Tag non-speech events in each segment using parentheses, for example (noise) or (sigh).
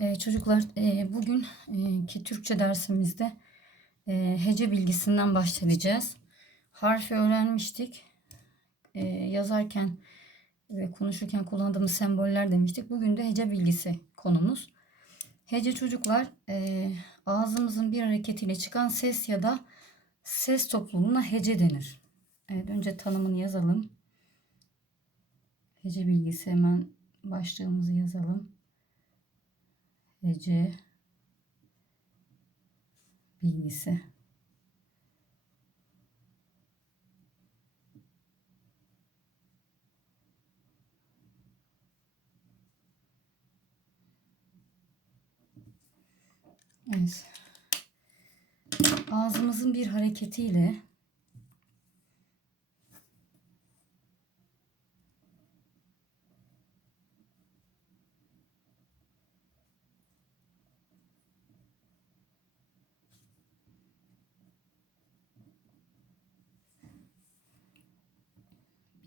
Ee, çocuklar e, bugünkü Türkçe dersimizde e, hece bilgisinden başlayacağız. Harfi öğrenmiştik. E, yazarken ve konuşurken kullandığımız semboller demiştik. Bugün de hece bilgisi konumuz. Hece çocuklar e, ağzımızın bir hareketiyle çıkan ses ya da ses topluluğuna hece denir. Evet önce tanımını yazalım. Hece bilgisi hemen başlığımızı yazalım. Hece bilgisi. Evet. Ağzımızın bir hareketiyle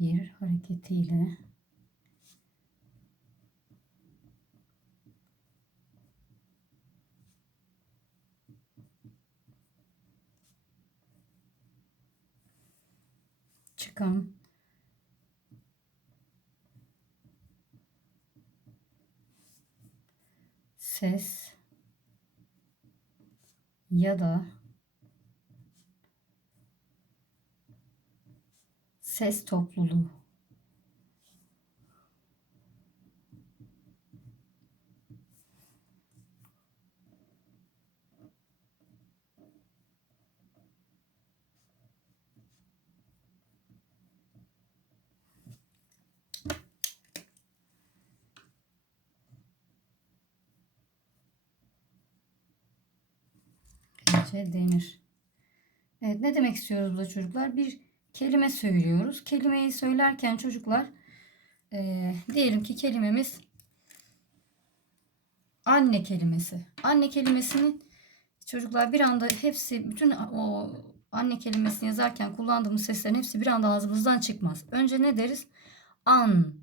bir hareketiyle. Çıkan. Ses. Ya da ses topluluğu. Hece denir. Evet ne demek istiyoruz burada çocuklar? Bir kelime söylüyoruz. Kelimeyi söylerken çocuklar e, diyelim ki kelimemiz anne kelimesi. Anne kelimesini çocuklar bir anda hepsi bütün o anne kelimesini yazarken kullandığımız seslerin hepsi bir anda ağzımızdan çıkmaz. Önce ne deriz? An.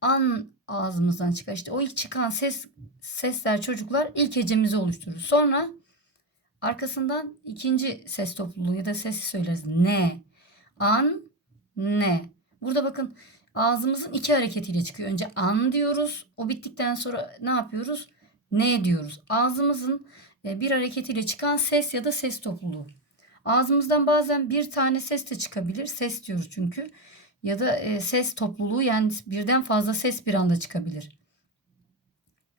An ağzımızdan çıkar. İşte o ilk çıkan ses sesler çocuklar ilk hecemizi oluşturur. Sonra arkasından ikinci ses topluluğu ya da sesi söyleriz. Ne. An. Ne. Burada bakın ağzımızın iki hareketiyle çıkıyor. Önce an diyoruz. O bittikten sonra ne yapıyoruz? Ne diyoruz. Ağzımızın e, bir hareketiyle çıkan ses ya da ses topluluğu. Ağzımızdan bazen bir tane ses de çıkabilir. Ses diyoruz çünkü. Ya da e, ses topluluğu yani birden fazla ses bir anda çıkabilir.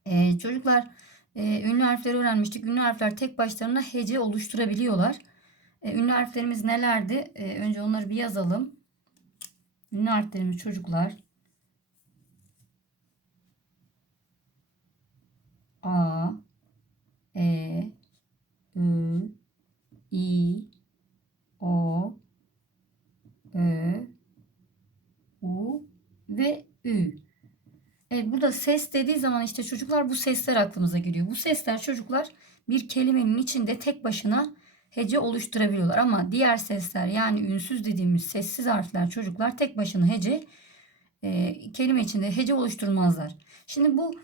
E, çocuklar ünlü harfleri öğrenmiştik. Ünlü harfler tek başlarına hece oluşturabiliyorlar. E, ünlü harflerimiz nelerdi? E, önce onları bir yazalım. Ünlü harflerimiz çocuklar. A, E, Ü, İ, O, Ö, U ve Ü. Evet burada ses dediği zaman işte çocuklar bu sesler aklımıza geliyor. Bu sesler çocuklar bir kelimenin içinde tek başına hece oluşturabiliyorlar. Ama diğer sesler yani ünsüz dediğimiz sessiz harfler çocuklar tek başına hece e, kelime içinde hece oluşturmazlar. Şimdi bu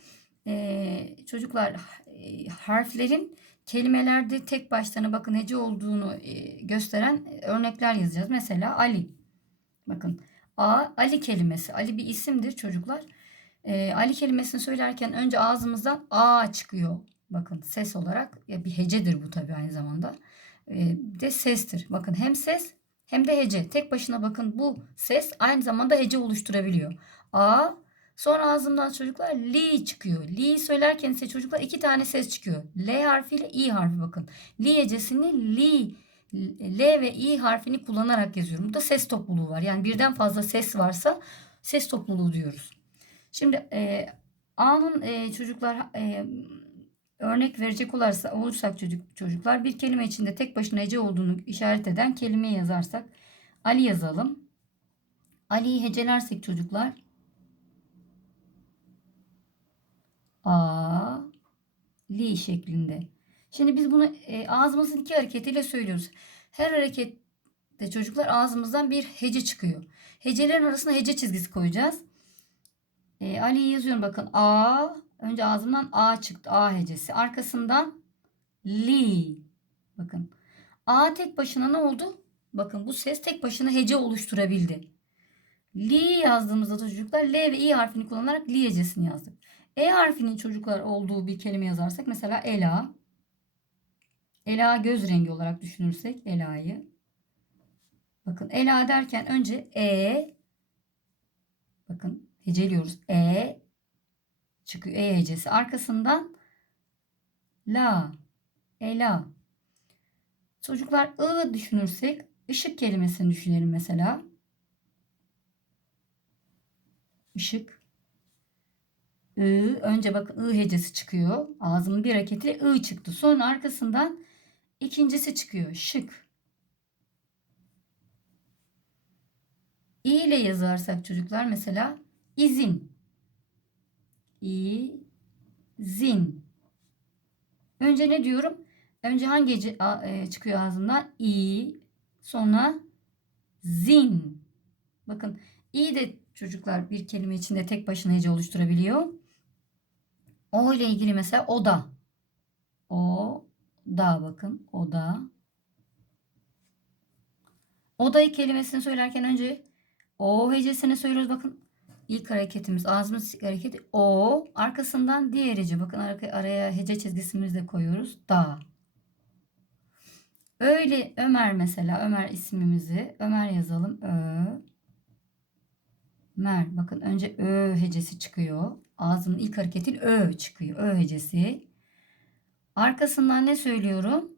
e, çocuklar e, harflerin kelimelerde tek başlarına bakın hece olduğunu e, gösteren örnekler yazacağız. Mesela Ali. Bakın A Ali kelimesi. Ali bir isimdir çocuklar. E, Ali kelimesini söylerken önce ağzımızdan A çıkıyor. Bakın ses olarak ya bir hecedir bu tabii aynı zamanda. E, de sestir. Bakın hem ses hem de hece. Tek başına bakın bu ses aynı zamanda hece oluşturabiliyor. A sonra ağzımdan çocuklar li çıkıyor. Li söylerken ise çocuklar iki tane ses çıkıyor. L harfiyle i harfi bakın. Li hecesini li L ve i harfini kullanarak yazıyorum. Burada ses topluluğu var. Yani birden fazla ses varsa ses topluluğu diyoruz. Şimdi e, A'nın e, çocuklar e, örnek verecek olursa, olursak çocuk, çocuklar bir kelime içinde tek başına hece olduğunu işaret eden kelimeyi yazarsak Ali yazalım. Ali'yi hecelersek çocuklar A li şeklinde. Şimdi biz bunu e, ağzımızın iki hareketiyle söylüyoruz. Her harekette çocuklar ağzımızdan bir hece çıkıyor. Hecelerin arasına hece çizgisi koyacağız. E, Ali'yi yazıyorum bakın. A, Önce ağzımdan A çıktı. A hecesi. Arkasından li. Bakın. A tek başına ne oldu? Bakın bu ses tek başına hece oluşturabildi. Li yazdığımızda da çocuklar L ve İ harfini kullanarak li hecesini yazdık. E harfinin çocuklar olduğu bir kelime yazarsak mesela Ela. Ela göz rengi olarak düşünürsek Ela'yı. Bakın Ela derken önce E bakın heceliyoruz. E çıkıyor E hecesi. Arkasından La. Ela. Çocuklar ı düşünürsek ışık kelimesini düşünelim mesela. Işık. I, önce bakın I hecesi çıkıyor. Ağzımın bir hareketiyle I çıktı. Sonra arkasından ikincisi çıkıyor. Şık. İ ile yazarsak çocuklar mesela izin. İzin. Önce ne diyorum? Önce hangi e, çıkıyor ağzımdan? İ. Sonra zin. Bakın i de çocuklar bir kelime içinde tek başına hece oluşturabiliyor. O ile ilgili mesela oda. O da bakın oda. Odayı kelimesini söylerken önce o hecesini söylüyoruz. Bakın ilk hareketimiz ağzımız hareketi o. Arkasından diğer hece. Bakın araya, hece çizgisimizi de koyuyoruz. Da. Öyle Ömer mesela Ömer ismimizi Ömer yazalım. Ö. Mer. Bakın önce ö hecesi çıkıyor. Ağzının ilk hareketi ö çıkıyor. Ö hecesi. Arkasından ne söylüyorum?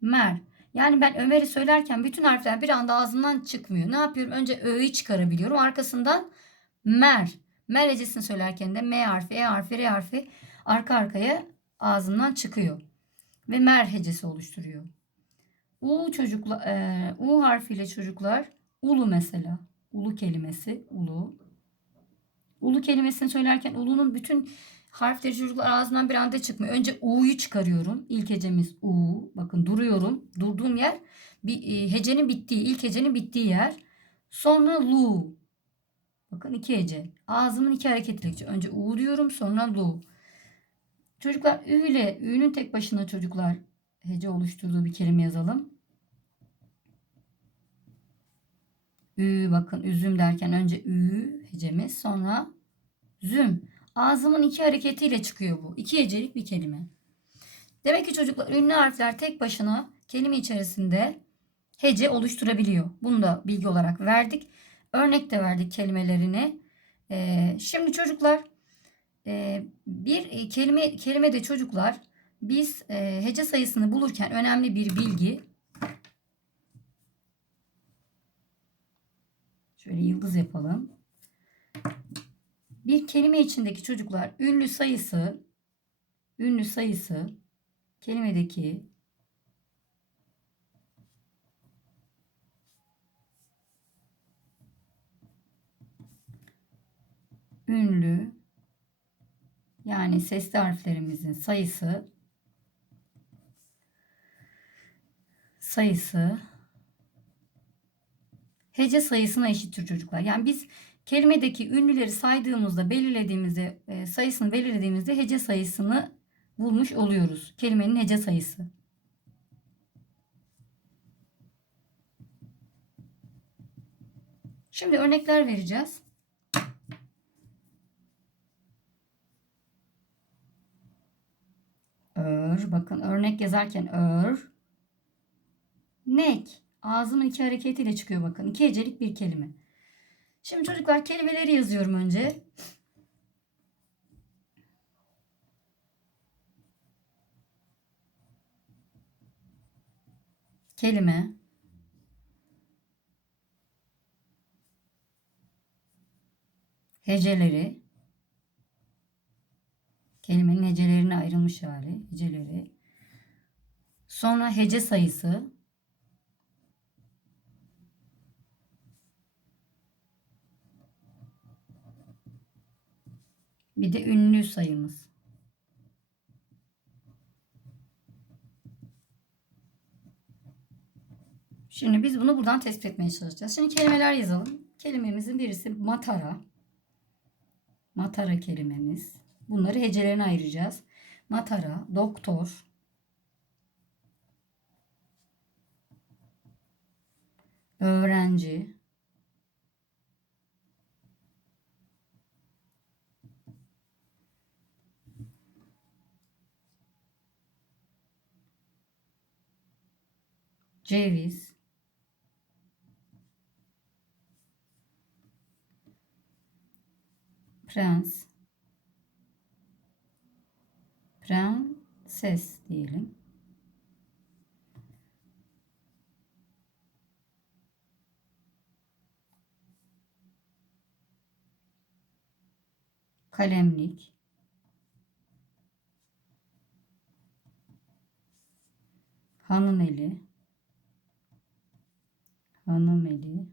Mer. Yani ben Ömer'i söylerken bütün harfler bir anda ağzımdan çıkmıyor. Ne yapıyorum? Önce ö'yü çıkarabiliyorum. Arkasından mer. Mer hecesini söylerken de M harfi, E harfi, R harfi arka arkaya ağzımdan çıkıyor. Ve mer hecesi oluşturuyor. U çocukla e, U harfiyle çocuklar ulu mesela. Ulu kelimesi ulu. Ulu kelimesini söylerken ulunun bütün harfleri çocuklar ağzımdan bir anda çıkmıyor. Önce u'yu çıkarıyorum. İlk hecemiz u. Bakın duruyorum. Durduğum yer bir e, hecenin bittiği, ilk hecenin bittiği yer. Sonra lu. Bakın iki hece. Ağzımın iki hareketiyle. Önce u diyorum sonra lu. Çocuklar ü ile ü'nün tek başına çocuklar hece oluşturduğu bir kelime yazalım. Ü bakın üzüm derken önce ü hecemiz sonra züm. Ağzımın iki hareketiyle çıkıyor bu. İki hecelik bir kelime. Demek ki çocuklar ünlü harfler tek başına kelime içerisinde hece oluşturabiliyor. Bunu da bilgi olarak verdik. Örnek de verdik kelimelerini. Ee, şimdi çocuklar e, bir kelime kelimede çocuklar biz e, hece sayısını bulurken önemli bir bilgi Şöyle yıldız yapalım. Bir kelime içindeki çocuklar ünlü sayısı ünlü sayısı kelimedeki ünlü yani sesli harflerimizin sayısı sayısı hece sayısına eşittir çocuklar. Yani biz kelimedeki ünlüleri saydığımızda, belirlediğimizde, e, sayısını belirlediğimizde hece sayısını bulmuş oluyoruz. Kelimenin hece sayısı. Şimdi örnekler vereceğiz. Ör, bakın örnek yazarken ör. Nek. Ağzımın iki hareketiyle çıkıyor bakın. İki hecelik bir kelime. Şimdi çocuklar kelimeleri yazıyorum önce. Kelime. Heceleri. Kelimenin hecelerine ayrılmış hali. Heceleri. Sonra hece sayısı. Bir de ünlü sayımız. Şimdi biz bunu buradan tespit etmeye çalışacağız. Şimdi kelimeler yazalım. Kelimemizin birisi matara. Matara kelimemiz. Bunları hecelerine ayıracağız. Matara, doktor, öğrenci, ceviz, prens, prenses diyelim. Kalemlik, hanım eli, hanım eli.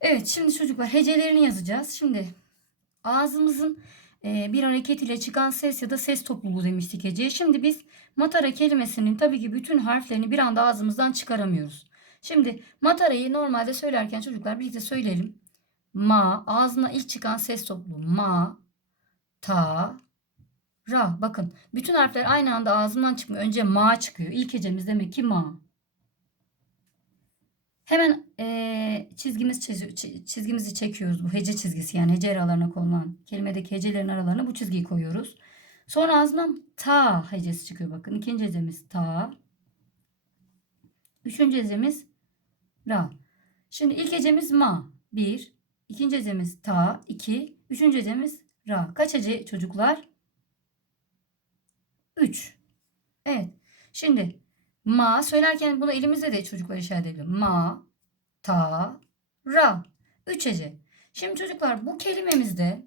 Evet şimdi çocuklar hecelerini yazacağız. Şimdi ağzımızın bir hareket ile çıkan ses ya da ses topluluğu demiştik heceye. Şimdi biz matara kelimesinin tabii ki bütün harflerini bir anda ağzımızdan çıkaramıyoruz. Şimdi matarayı normalde söylerken çocuklar birlikte söyleyelim. Ma ağzına ilk çıkan ses topluluğu. Ma, ta, ra. Bakın bütün harfler aynı anda ağzımdan çıkmıyor. Önce ma çıkıyor. İlk hecemiz demek ki ma. Hemen e, çizgimiz çizgimizi çekiyoruz. Bu hece çizgisi yani hece aralarına konulan kelimedeki hecelerin aralarına bu çizgiyi koyuyoruz. Sonra ağzından ta hecesi çıkıyor bakın. İkinci hecemiz ta. Üçüncü hecemiz ra. Şimdi ilk hecemiz ma. Bir. İkinci hecemiz ta. iki. Üçüncü hecemiz ra. Kaç hece çocuklar? Üç. Evet. Şimdi Ma söylerken bunu elimizde de çocuklar işaret edelim. Ma, ta, ra. Üç hece. Şimdi çocuklar bu kelimemizde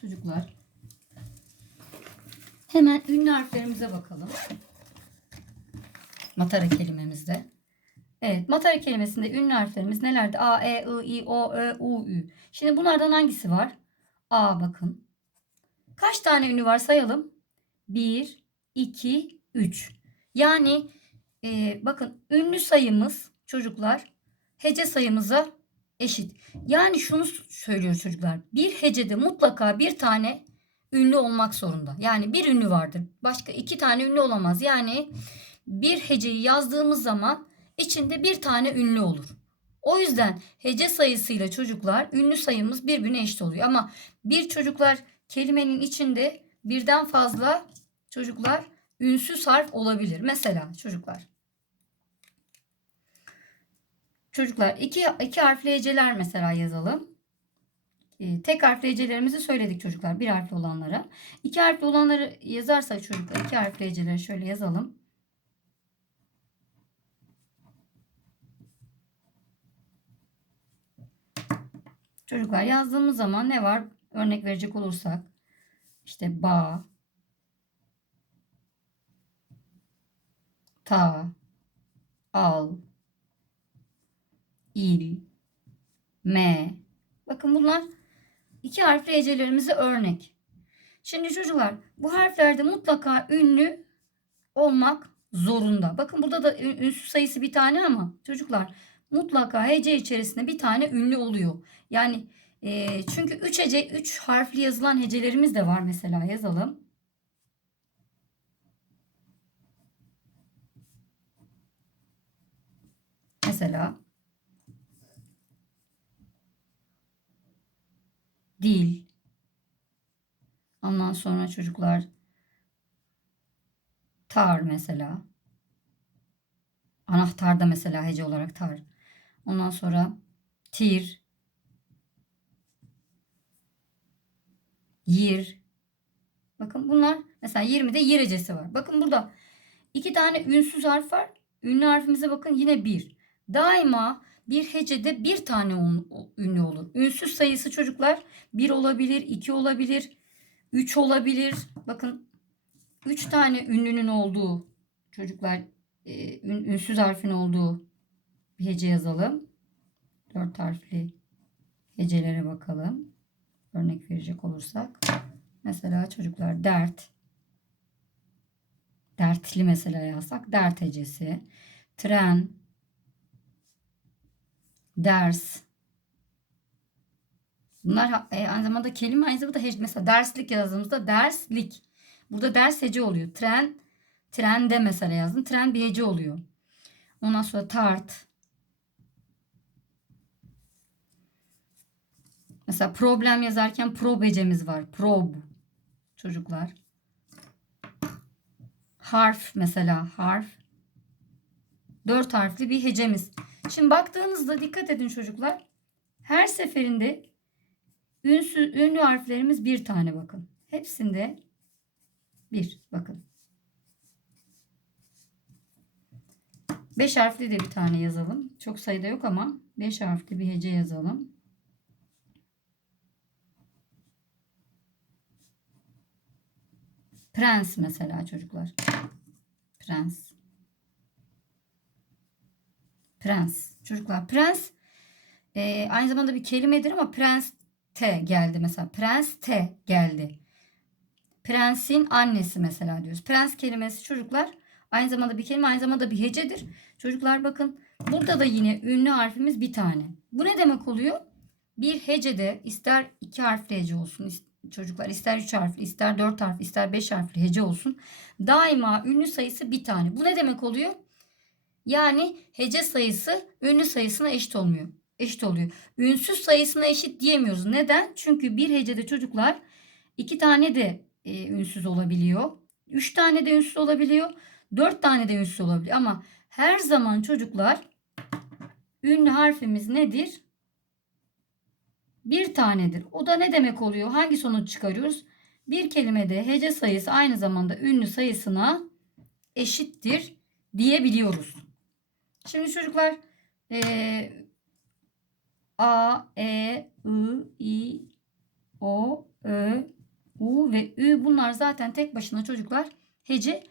çocuklar hemen ünlü harflerimize bakalım. Matara kelimemizde. Evet, matara kelimesinde ünlü harflerimiz nelerdi? A, E, I, I, O, Ö, U, Ü. Şimdi bunlardan hangisi var? A bakın. Kaç tane ünlü var sayalım. 1, 2, 3. Yani e, bakın ünlü sayımız çocuklar hece sayımıza eşit. Yani şunu söylüyor çocuklar. Bir hecede mutlaka bir tane ünlü olmak zorunda. Yani bir ünlü vardır. Başka iki tane ünlü olamaz. Yani bir heceyi yazdığımız zaman içinde bir tane ünlü olur. O yüzden hece sayısıyla çocuklar ünlü sayımız birbirine eşit oluyor. Ama bir çocuklar kelimenin içinde birden fazla çocuklar ünsüz harf olabilir. Mesela çocuklar. Çocuklar iki, iki harfli heceler mesela yazalım. Ee, tek harfli hecelerimizi söyledik çocuklar. Bir harfli olanlara. İki harfli olanları yazarsak çocuklar iki harfli heceleri şöyle yazalım. Çocuklar yazdığımız zaman ne var? Örnek verecek olursak işte ba, ta, al, il, me. Bakın bunlar iki harfli hecelerimize örnek. Şimdi çocuklar bu harflerde mutlaka ünlü olmak zorunda. Bakın burada da ünsüz sayısı bir tane ama çocuklar mutlaka hece içerisinde bir tane ünlü oluyor. Yani e, çünkü 3 hece 3 harfli yazılan hecelerimiz de var mesela yazalım. Mesela dil. Ondan sonra çocuklar tar mesela. Anahtarda mesela hece olarak tar. Ondan sonra tir. Yir. Bakın bunlar mesela 20'de yir hecesi var. Bakın burada iki tane ünsüz harf var. Ünlü harfimize bakın yine bir. Daima bir hecede bir tane ünlü olur. Ünsüz sayısı çocuklar bir olabilir, iki olabilir, üç olabilir. Bakın üç tane ünlünün olduğu çocuklar e, ünsüz harfin olduğu bir hece yazalım. Dört harfli hecelere bakalım. Örnek verecek olursak. Mesela çocuklar dert. Dertli mesela yazsak dert hecesi. Tren, ders, Bunlar e, aynı zamanda kelime aynı zamanda hece. Mesela derslik yazdığımızda derslik. Burada ders hece oluyor. Tren, trende mesela yazdım. Tren bir hece oluyor. Ondan sonra tart. Mesela problem yazarken prob hecemiz var. Prob. Çocuklar. Harf mesela harf. Dört harfli bir hecemiz. Şimdi baktığınızda dikkat edin çocuklar. Her seferinde ünsüz, ünlü harflerimiz bir tane bakın. Hepsinde bir bakın. Beş harfli de bir tane yazalım. Çok sayıda yok ama beş harfli bir hece yazalım. Prens mesela çocuklar. Prens. Prens. Çocuklar prens e, aynı zamanda bir kelimedir ama prens te geldi mesela. Prens te geldi. Prensin annesi mesela diyoruz. Prens kelimesi çocuklar aynı zamanda bir kelime aynı zamanda bir hecedir. Çocuklar bakın burada da yine ünlü harfimiz bir tane. Bu ne demek oluyor? Bir hecede ister iki harfli hece olsun çocuklar ister üç harfli ister dört harfli ister beş harfli hece olsun. Daima ünlü sayısı bir tane. Bu ne demek oluyor? Yani hece sayısı ünlü sayısına eşit olmuyor. Eşit oluyor. Ünsüz sayısına eşit diyemiyoruz. Neden? Çünkü bir hecede çocuklar iki tane de e, ünsüz olabiliyor. Üç tane de ünsüz olabiliyor. Dört tane de ünsüz olabiliyor. Ama her zaman çocuklar ünlü harfimiz nedir? Bir tanedir. O da ne demek oluyor? Hangi sonuç çıkarıyoruz? Bir kelimede hece sayısı aynı zamanda ünlü sayısına eşittir diyebiliyoruz. Şimdi çocuklar eee, A, E, I, I, O, Ö, U ve Ü bunlar zaten tek başına çocuklar hece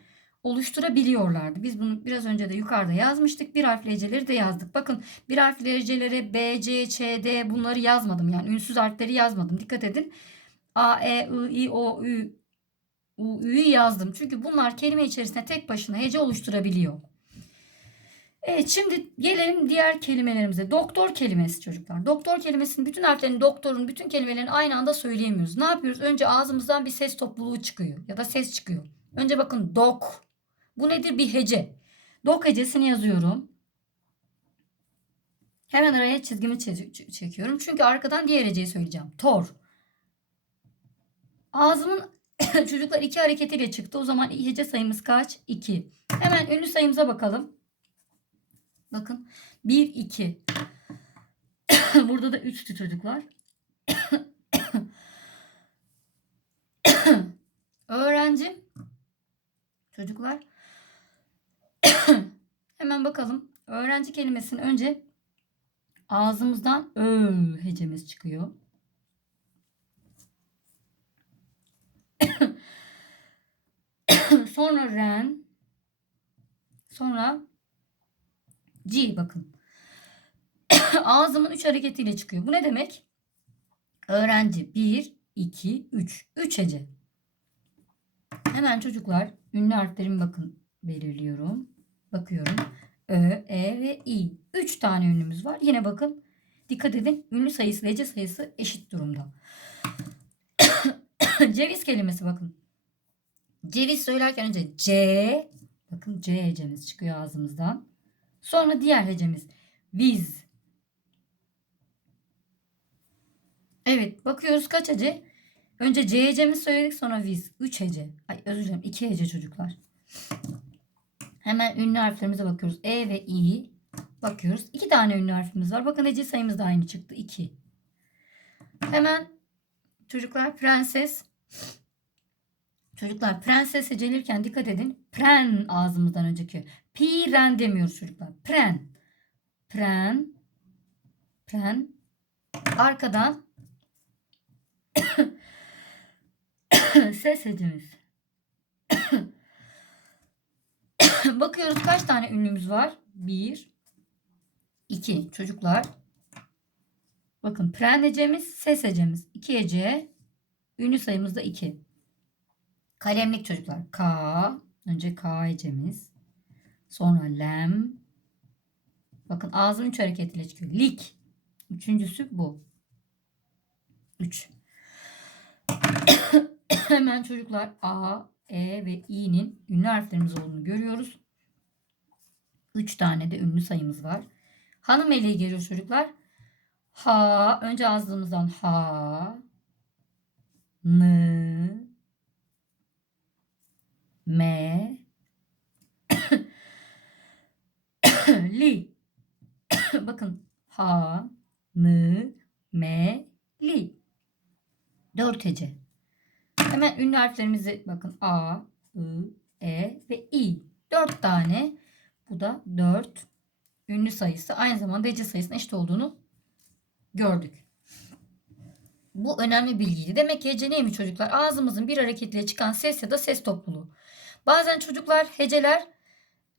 oluşturabiliyorlardı. Biz bunu biraz önce de yukarıda yazmıştık. Bir harfli heceleri de yazdık. Bakın bir harfli hecelere B, C, Ç, D bunları yazmadım. Yani ünsüz harfleri yazmadım. Dikkat edin. A, E, I, I, O, Ü, U, Ü'yü yazdım. Çünkü bunlar kelime içerisinde tek başına hece oluşturabiliyor. Evet şimdi gelelim diğer kelimelerimize. Doktor kelimesi çocuklar. Doktor kelimesinin bütün harflerini doktorun bütün kelimelerini aynı anda söyleyemiyoruz. Ne yapıyoruz? Önce ağzımızdan bir ses topluluğu çıkıyor ya da ses çıkıyor. Önce bakın dok. Bu nedir? Bir hece. Dok hecesini yazıyorum. Hemen araya çizgimi çekiyorum. Çünkü arkadan diğer heceyi söyleyeceğim. Tor. Ağzımın (coughs) çocuklar iki hareketiyle çıktı. O zaman hece sayımız kaç? 2. Hemen ünlü sayımıza bakalım. Bakın 1 2. (coughs) Burada da 3'tü çocuklar. (coughs) Öğrenci çocuklar (coughs) hemen bakalım. Öğrenci kelimesinin önce ağzımızdan ö hecemiz çıkıyor. Sonra ren sonra G bakın. (coughs) Ağzımın 3 hareketiyle çıkıyor. Bu ne demek? Öğrenci 1, 2, 3. 3 hece. Hemen çocuklar ünlü harflerimi bakın belirliyorum. Bakıyorum. Ö, E ve İ. 3 tane ünlümüz var. Yine bakın dikkat edin ünlü sayısı hece sayısı eşit durumda. (coughs) Ceviz kelimesi bakın. Ceviz söylerken önce C bakın C hecemiz çıkıyor ağzımızdan. Sonra diğer hecemiz viz. Evet bakıyoruz kaç hece? Önce C hecemizi söyledik sonra viz. 3 hece. Ay özür dilerim 2 hece çocuklar. Hemen ünlü harflerimize bakıyoruz. E ve İ. Bakıyoruz. 2 tane ünlü harfimiz var. Bakın hece sayımız da aynı çıktı. 2. Hemen çocuklar prenses. Çocuklar prenses hecelirken dikkat edin. Pren ağzımızdan önceki. Piren demiyoruz çocuklar. Pren. Pren. Pren. Arkadan (coughs) ses hecemiz. (coughs) Bakıyoruz kaç tane ünlümüz var? Bir, iki. Çocuklar. Bakın pren hecemiz, ses hecemiz. İki hece. Ünlü sayımız da iki. Kalemlik çocuklar. K. Önce K hecemiz. Sonra lem. Bakın ağzım üç hareketiyle çıkıyor. Lik. Üçüncüsü bu. 3. (coughs) Hemen çocuklar A, E ve İ'nin ünlü harflerimiz olduğunu görüyoruz. 3 tane de ünlü sayımız var. Hanım eleği geliyor çocuklar. Ha, önce ağzımızdan ha, n, me, li. (coughs) Bakın ha, n, me, li. Dört hece. Hemen ünlü harflerimizi bakın a, i, e ve i. Dört tane. Bu da dört ünlü sayısı. Aynı zamanda hece sayısının eşit olduğunu gördük. Bu önemli bilgiydi. Demek ki hece neymiş çocuklar? Ağzımızın bir hareketle çıkan ses ya da ses topluluğu. Bazen çocuklar heceler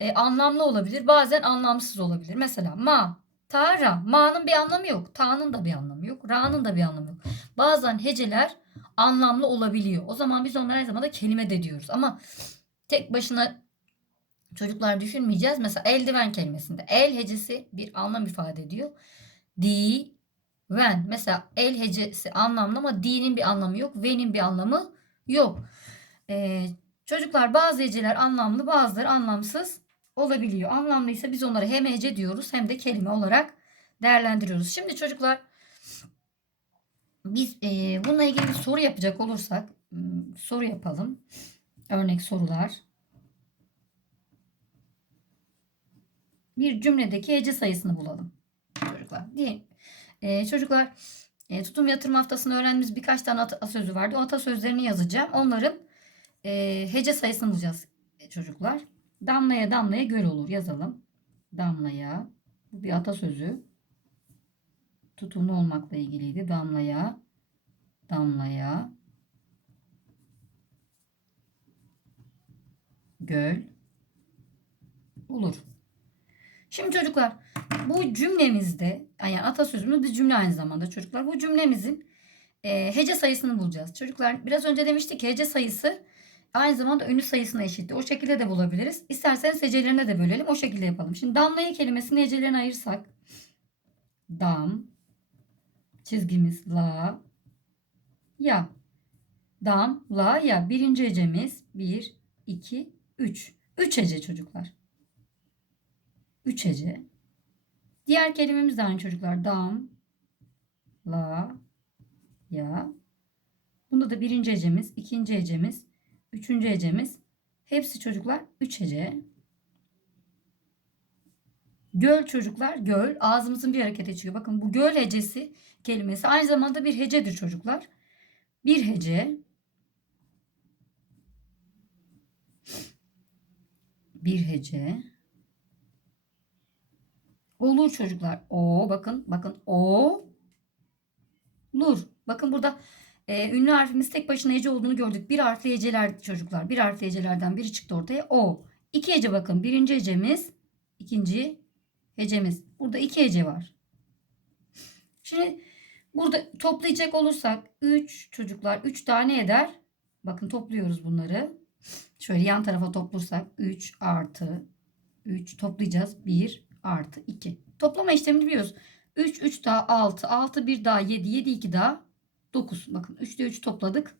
e, anlamlı olabilir. Bazen anlamsız olabilir. Mesela ma, ta, ra. Ma'nın bir anlamı yok. Ta'nın da bir anlamı yok. Ra'nın da bir anlamı yok. Bazen heceler anlamlı olabiliyor. O zaman biz onlara her zaman da kelime de diyoruz. Ama tek başına çocuklar düşünmeyeceğiz. Mesela eldiven kelimesinde el hecesi bir anlam ifade ediyor. Di, ven. Mesela el hecesi anlamlı ama di'nin bir anlamı yok. Ve'nin bir anlamı yok. Ee, çocuklar bazı heceler anlamlı bazıları anlamsız olabiliyor. Anlamlıysa biz onlara hem hece diyoruz hem de kelime olarak değerlendiriyoruz. Şimdi çocuklar biz e, bununla ilgili bir soru yapacak olursak hmm, soru yapalım. Örnek sorular. Bir cümledeki hece sayısını bulalım. Çocuklar. Diye, e, çocuklar e, tutum yatırım haftasında öğrendiğimiz birkaç tane atasözü vardı. O atasözlerini yazacağım. Onların e, hece sayısını bulacağız e, çocuklar. Damlaya damlaya göl olur yazalım. Damlaya. Bu bir atasözü. Tutumlu olmakla ilgiliydi. Damlaya. Damlaya. Göl. Olur. Şimdi çocuklar bu cümlemizde yani atasözümüz bir cümle aynı zamanda çocuklar. Bu cümlemizin e, hece sayısını bulacağız. Çocuklar biraz önce demiştik hece sayısı aynı zamanda ünlü sayısına eşittir. O şekilde de bulabiliriz. İsterseniz hecelerine de bölelim. O şekilde yapalım. Şimdi damlayı kelimesini hecelerine ayırsak. Dam. Çizgimiz la. Ya. Dam, la, ya. Birinci hecemiz 1, 2, 3. 3 hece çocuklar. 3 hece. Diğer kelimemiz de aynı çocuklar. Dam, la, ya. Bunda da birinci hecemiz, ikinci hecemiz, üçüncü hecemiz. Hepsi çocuklar 3 hece. Göl çocuklar, göl. Ağzımızın bir harekete çıkıyor. Bakın bu göl hecesi kelimesi aynı zamanda bir hecedir çocuklar. Bir hece. Bir hece. Olur çocuklar. O bakın bakın o lur. Bakın burada e, ünlü harfimiz tek başına hece olduğunu gördük. Bir harfli heceler çocuklar. Bir harfli hecelerden biri çıktı ortaya. O. İki hece bakın. Birinci hecemiz, ikinci hecemiz. Burada iki hece var. Şimdi burada toplayacak olursak 3 çocuklar 3 tane eder. Bakın topluyoruz bunları. Şöyle yan tarafa toplursak 3 artı 3 toplayacağız. 1 artı 2. Toplama işlemini biliyoruz. 3, 3 daha 6, 6 1 daha 7, 7 2 daha 9. Bakın 3'te 3 topladık.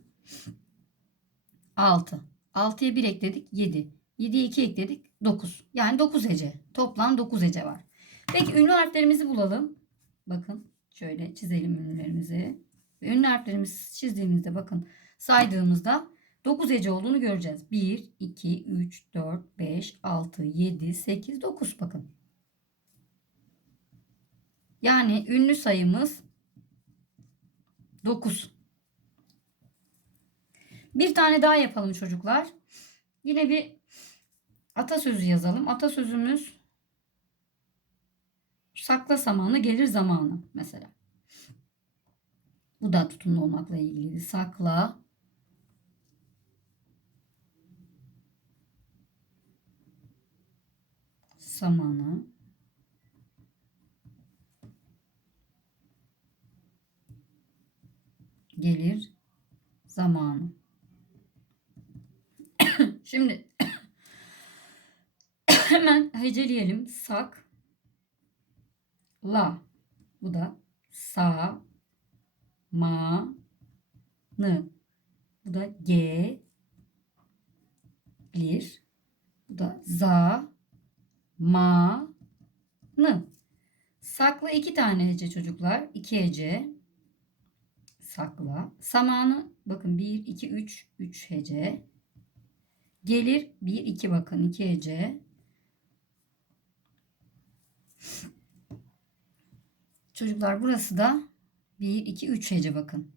6. 6'ya 1 ekledik 7. 7'ye 2 ekledik 9. Yani 9 hece. Toplam 9 hece var. Peki ünlü harflerimizi bulalım. Bakın şöyle çizelim ünlülerimizi. Ünlü harflerimizi çizdiğimizde bakın saydığımızda 9 hece olduğunu göreceğiz. 1, 2, 3, 4, 5, 6, 7, 8, 9 bakın. Yani ünlü sayımız 9. Bir tane daha yapalım çocuklar. Yine bir atasözü yazalım. Atasözümüz sakla zamanı gelir zamanı mesela. Bu da tutumlu olmakla ilgili. Sakla zamanı gelir zamanı. (coughs) Şimdi (coughs) hemen heceleyelim. Sak la. Bu da sa ma, nı. Bu da ge, lir. Bu da za, ma, nı. Sakla iki tane hece çocuklar. İki hece. Sakla. Samanı bakın 1, 2, 3. 3 hece. Gelir 1, 2 bakın 2 hece. Çocuklar burası da 1, 2, 3 hece bakın.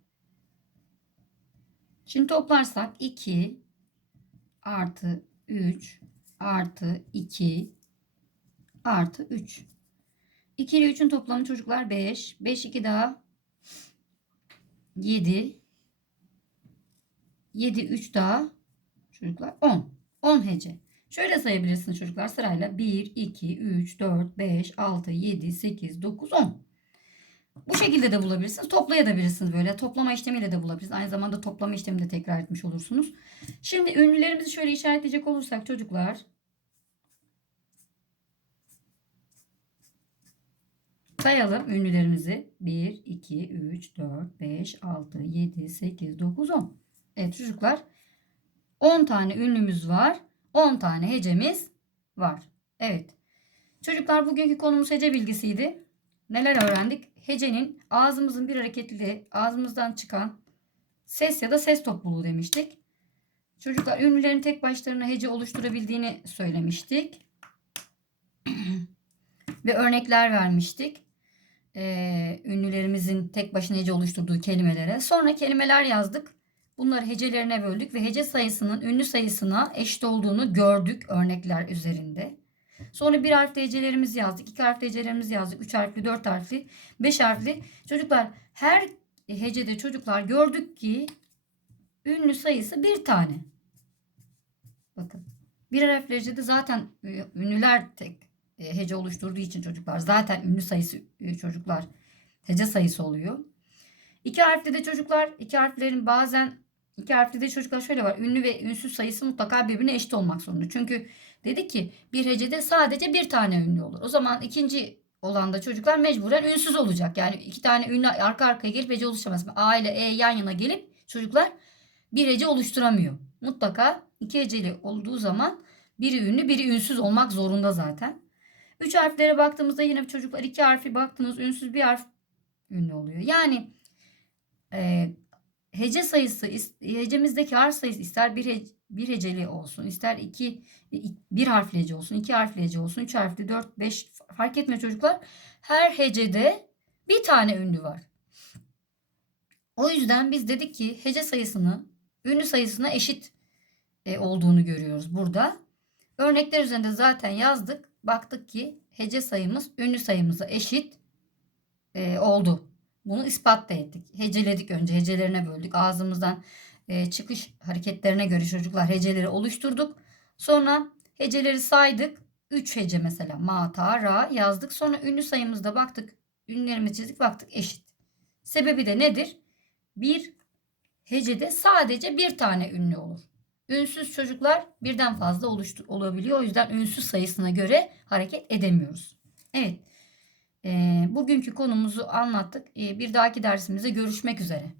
Şimdi toplarsak 2 artı 3 artı 2 artı 3. 2 ile 3'ün toplamı çocuklar 5. 5 2 daha 7. 7 3 daha çocuklar 10. 10 hece. Şöyle sayabilirsiniz çocuklar sırayla 1, 2, 3, 4, 5, 6, 7, 8, 9, 10. Bu şekilde de bulabilirsiniz. Toplayabilirsiniz böyle. Toplama işlemiyle de bulabilirsiniz. Aynı zamanda toplama işlemini de tekrar etmiş olursunuz. Şimdi ünlülerimizi şöyle işaretleyecek olursak çocuklar. Sayalım ünlülerimizi. 1, 2, 3, 4, 5, 6, 7, 8, 9, 10. Evet çocuklar. 10 tane ünlümüz var. 10 tane hecemiz var. Evet. Çocuklar bugünkü konumuz hece bilgisiydi. Neler öğrendik? Hecenin ağzımızın bir hareketli ağzımızdan çıkan ses ya da ses topluluğu demiştik. Çocuklar ünlülerin tek başlarına hece oluşturabildiğini söylemiştik. (clears throat) Ve örnekler vermiştik. Ee, ünlülerimizin tek başına hece oluşturduğu kelimelere. Sonra kelimeler yazdık. Bunları hecelerine böldük ve hece sayısının ünlü sayısına eşit olduğunu gördük örnekler üzerinde. Sonra bir harfli hecelerimizi yazdık. iki harfli hecelerimizi yazdık. Üç harfli, dört harfli, beş harfli. Çocuklar her hecede çocuklar gördük ki ünlü sayısı bir tane. Bakın. Bir harfli hecede zaten e, ünlüler tek e, hece oluşturduğu için çocuklar zaten ünlü sayısı e, çocuklar hece sayısı oluyor. İki harfli de çocuklar iki harflerin bazen iki harfli de çocuklar şöyle var. Ünlü ve ünsüz sayısı mutlaka birbirine eşit olmak zorunda. Çünkü dedi ki bir hecede sadece bir tane ünlü olur. O zaman ikinci olan da çocuklar mecburen ünsüz olacak. Yani iki tane ünlü arka arkaya gelip hece oluşturamaz. A ile E yan yana gelip çocuklar bir hece oluşturamıyor. Mutlaka iki heceli olduğu zaman biri ünlü biri ünsüz olmak zorunda zaten. Üç harflere baktığımızda yine çocuklar iki harfi baktınız ünsüz bir harf ünlü oluyor. Yani e, hece sayısı hecemizdeki harf sayısı ister bir, hece, bir heceli olsun ister iki bir harfli hece olsun iki harfli hece olsun üç harfli dört beş fark etmiyor çocuklar. Her hecede bir tane ünlü var. O yüzden biz dedik ki hece sayısını ünlü sayısına eşit e, olduğunu görüyoruz burada. Örnekler üzerinde zaten yazdık. Baktık ki hece sayımız ünlü sayımıza eşit e, oldu. Bunu ispat da ettik. Heceledik önce. Hecelerine böldük. Ağzımızdan e, çıkış hareketlerine göre çocuklar heceleri oluşturduk. Sonra heceleri saydık. 3 hece mesela. Ma, ta, ra yazdık. Sonra ünlü sayımızda baktık. Ünlülerimizi çizdik. Baktık eşit. Sebebi de nedir? Bir hecede sadece bir tane ünlü olur. Ünsüz çocuklar birden fazla oluştur olabiliyor. O yüzden ünsüz sayısına göre hareket edemiyoruz. Evet. E, bugünkü konumuzu anlattık. E, bir dahaki dersimizde görüşmek üzere.